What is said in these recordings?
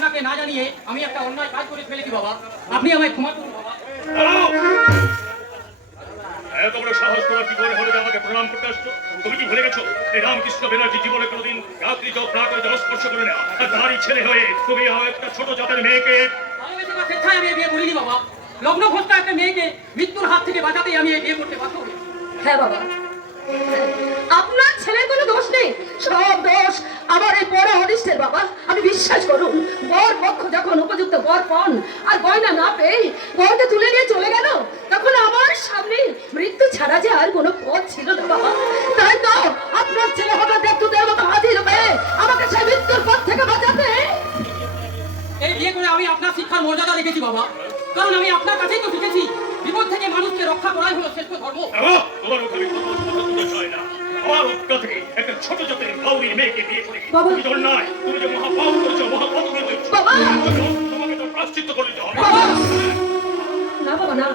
আপনাকে না জানিয়ে আমি একটা অন্যায় কাজ করে ফেলেছি বাবা, আপনি আমায় ক্ষমা করুন বাবা। এত বড় সাহস তোমার কি করে হলো যে আমাকে প্রণাম করতে আসছো? তুমি কি ভুলে গেছো এই রামকৃষ্ণ ব্যানার্জি জীবনে কোনোদিন রাত্রি জব না করে জলস্পর্শ করে না, আর তারই ছেলে হয়ে তুমি একটা ছোট জাতের মেয়েকে ভালোবেসে বা স্বেচ্ছায় আমি এই বিয়ে করিনি বাবা। লগ্নভ্রষ্টা একটা মেয়েকে মৃত্যুর হাত থেকে বাঁচাতেই আমি এই বিয়ে করতে বাধ্য হয়েছি। হ্যাঁ বাবা, আপনার ছেলের কোনো দোষ নেই, সব দোষ আমার এই বড় অনিষ্টের বাবা। আমি বিশ্বাস করুন, বর পক্ষ যখন উপযুক্ত বর পান আর গয়না না পেয়ে বরকে তুলে নিয়ে চলে গেল, তখন আমার সামনে মৃত্যু ছাড়া যে আর কোনো পথ ছিল না বাবা। তাই তো আপনার ছেলে হঠাৎ দেবদূতের মতো হাজির হয়ে আমাকে সেই মৃত্যুর পথ থেকে বাঁচাতে। এই বিয়ে করে আমি আপনার শিক্ষার মর্যাদা রেখেছি বাবা, কারণ আমি আপনার কাছেই তো শিখেছি বিপদ থেকে মানুষকে রক্ষা করাই হলো শ্রেষ্ঠ ধর্ম। তোমার ওখানে কথা হয় না। আমার অজ্ঞাতে একটা ছোট জাতের ভাউরির মেয়েকে বিয়ে করে বাবা। তুমি তো নয়, তুমি যে মহাপাপ করেছো, মহাপাতকে হয়েছো, বাবা। তোমাকে তো প্রায়শ্চিত্ত করে দিতে হবে। বাবা, না বাবা না,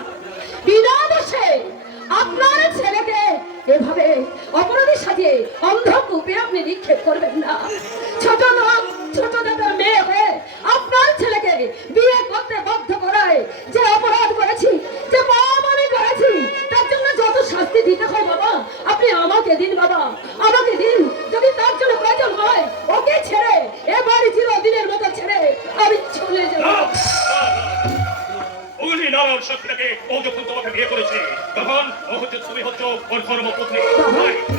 বিনা দোষে আপনার ছেলেকে এভাবে অপরাধী সাজিয়ে অন্ধকূপে আপনি নিক্ষেপ করবেন না। ছোট লোক, ছোট দাদার মেয়ে হয়ে আপনার ছেলেকে বিয়ে করতে বাধ্য করায় যে অপরাধ করেছি, যে পাপ আমি করেছি, তার জন্য যত শাস্তি দিতে হয় বাবা আপনি আমাকে দিন বাবা, আমাকে দিন। যদি তার জন্য প্রয়োজন হয় ওকে ছেড়ে এ বাড়ি চিরদিনের মতো ছেড়ে আমি চলে যাব। ওগুলি নারায়ণ শাস্ত্রীকে ও যখন তোমাকে বিয়ে করেছে তখন ও হচ্ছে তুমি হচ্ছে ওর ধর্মপত্নী।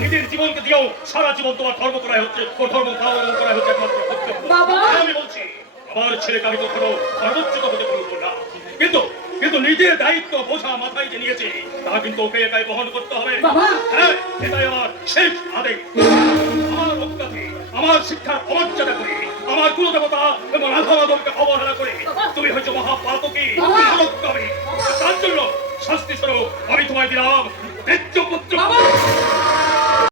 নিজের জীবনকে দিয়েও সারা জীবন তোমার ধর্ম করা হচ্ছে, ওর ধর্ম পালন করা হচ্ছে একমাত্র কর্তব্য। বাবা। আমি বলছি আমার ছেলেকে আমি কখনো সর্বোচ্চত হতে বলবো না, কিন্তু কিন্তু নিজের দায়িত্ব বোঝা মাথায় যে নিয়েছে তা কিন্তু ওকে একাই বহন করতে হবে। বাবা। হ্যাঁ, এটাই আমার শেষ আদেশ। আমার অজ্ঞাতে, আমার শিক্ষার অমর্যাদা করে, আমার কুলদেবতা এবং রাধামাধবকে অবহেলা করে তুমি হয়তো মহাপাতকী, নরকগামী। তার জন্য শাস্তি স্বরূপ আমি তোমায় দিলাম ত্যায্য পুত্র।